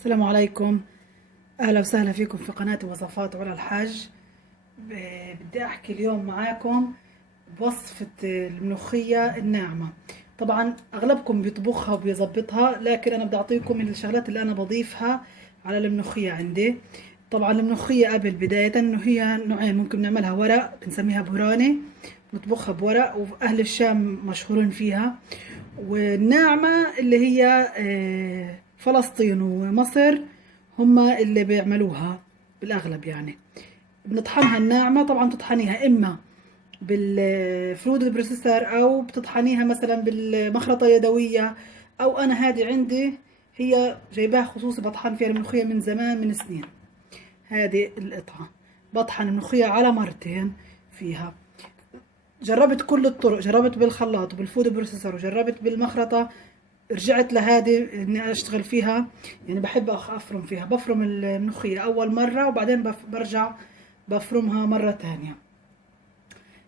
السلام عليكم. أهلا وسهلا فيكم في قناة وصفات علا الحاج. بدي أحكي اليوم معاكم بوصفة الملوخية الناعمة. طبعا أغلبكم بيطبخها وبيظبطها، لكن أنا بدي أعطيكم الشغلات اللي أنا بضيفها على الملوخية عندي. طبعا الملوخية قبل بداية إنه هي نوعين، ممكن نعملها ورق بنسميها بوراني، نطبخها بورق وأهل الشام مشهورين فيها، والناعمة اللي هي فلسطين ومصر هما اللي بيعملوها بالأغلب. يعني بنطحنها الناعمة، طبعا تطحنيها إما بالفرود بروسيسور أو بتطحنيها مثلا بالمخرطة يدوية، أو أنا هذه عندي هي جايباها خصوصي بطحن فيها الملوخية من زمان من سنين. هذه القطعة بطحن الملوخية على مرتين فيها. جربت كل الطرق، جربت بالخلاط وبالفود بروسيسور وجربت بالمخرطة، رجعت لهذه اني اشتغل فيها. يعني بحب افرم فيها، بفرم الملوخية اول مرة وبعدين برجع بفرمها مرة تانية.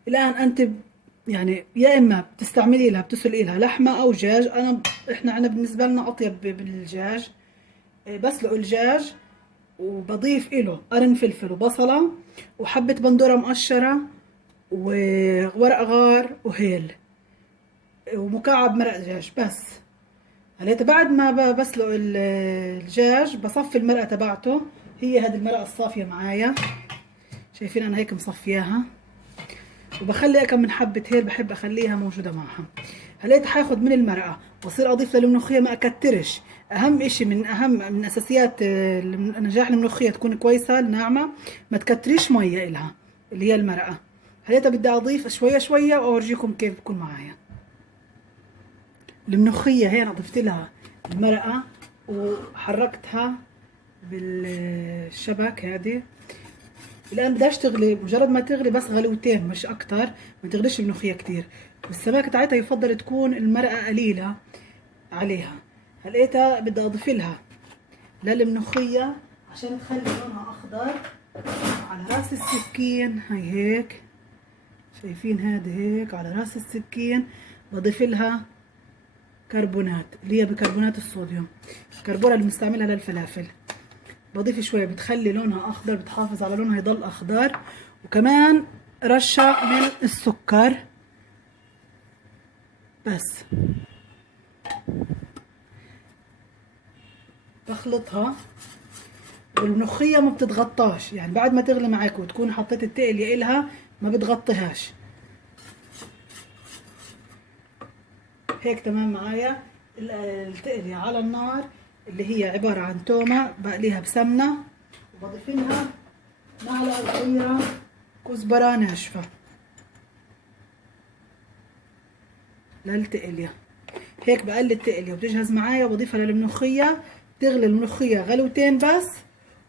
الان انت يعني يا اما بتستعملي لها بتسلقي لها لحمة او دجاج. احنا بالنسبة لنا اطيب بالدجاج. بسلق الدجاج وبضيف له قرن فلفل وبصلة وحبة بندورة مقشرة وورق غار وهيل ومكعب مرق دجاج بس. هلقيت بعد ما بسلق الدجاج بصفي المرقة تبعته. هي هذه المرقة الصافية معايا، شايفين انا هيك مصفياها، وبخلي كم من حبة هيل بحب اخليها موجودة معها. هلقيت حاخد من المرقة واصير اضيف للملوخية، ما اكترش. اهم اشي من اساسيات نجاح الملوخية تكون كويسة الناعمة، ما تكتريش مية الها اللي هي المرقة. هلقيتها بدي اضيف شوية شوية واورجيكم كيف بكون معايا. الملوخية هي انا ضفت لها المرقة وحركتها بالشبك هذه. الان بدهاش تغلي، مجرد ما تغلي بس غلوتين مش اكتر، ما تغليش الملوخية كتير. والسماكة تاعتها يفضل تكون المرقة قليلة عليها. هلقيتها بدي اضيف لها للملوخية عشان تخلي لونها اخضر على راس السكين. هاي هيك شايفين، هذا هيك على راس السكين بضيف لها كربونات اللي هي بكربونات الصوديوم، الكربونة اللي بنستعملها للفلافل. بضيف شوية بتخلي لونها أخضر، بتحافظ على لونها يضل أخضر. وكمان رشة من السكر بس. بخلطها والملوخية ما بتتغطاش، يعني بعد ما تغلي معك وتكون حطيت التقلية إلها ما بتغطيهاش. هيك تمام معايا. التقلية على النار اللي هي عبارة عن تومة بقليها بسمنة، وبضيف لها معلقة صغيرة كزبرة ناشفة للتقلية. هيك بقلي التقلية وبتجهز معايا وبضيفها للملوخية. تغلي الملوخية غلوتين بس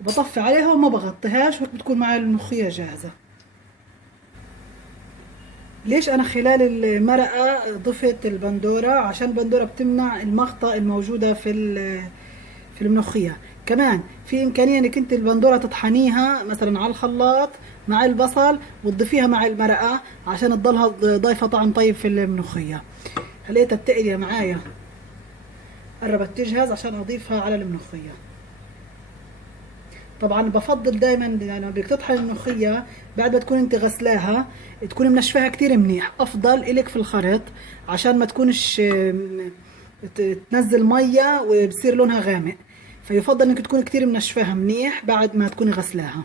وبطفي عليها وما بغطيهاش، وهيك بتكون معايا الملوخية جاهزة. ليش انا خلال المرقة ضفت البندورة؟ عشان البندورة بتمنع المغطى الموجودة في الملوخية. كمان في امكانية انك انت البندورة تطحنيها مثلا على الخلاط مع البصل وتضيفيها مع المرقة عشان تضلها ضايفة طعم طيب في الملوخية. هلقيتها التقلية معايا قربت تجهز عشان اضيفها على الملوخية. طبعا بفضل دايما يعني بدك تطحن الملوخيه بعد ما تكون انت غسلاها تكون منشفاها كتير منيح، افضل الك في الخرط عشان ما تكونش تنزل ميه وبصير لونها غامق. فيفضل انك تكون كتير منشفاها منيح بعد ما تكوني غسلاها.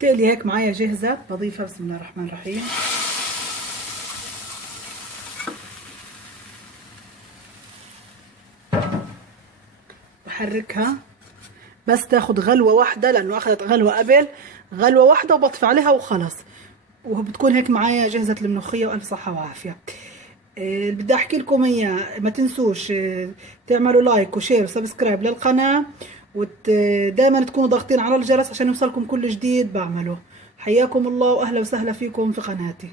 تقلي هيك معايا جهزت، بضيفها بسم الله الرحمن الرحيم. بحركها بس تاخد غلوة واحدة، لأنه أخذت غلوة قبل، غلوة واحدة وبطفي عليها وخلص. وبتكون هيك معايا جهزة الملوخية وألف صحة وعافية. اللي بدي أحكي لكم إياه ما تنسوش تعملوا لايك وشير وسبسكرايب للقناة، ودائما تكونوا ضاغطين على الجرس عشان يوصلكم كل جديد بعمله. حياكم الله وأهلا وسهلا فيكم في قناتي.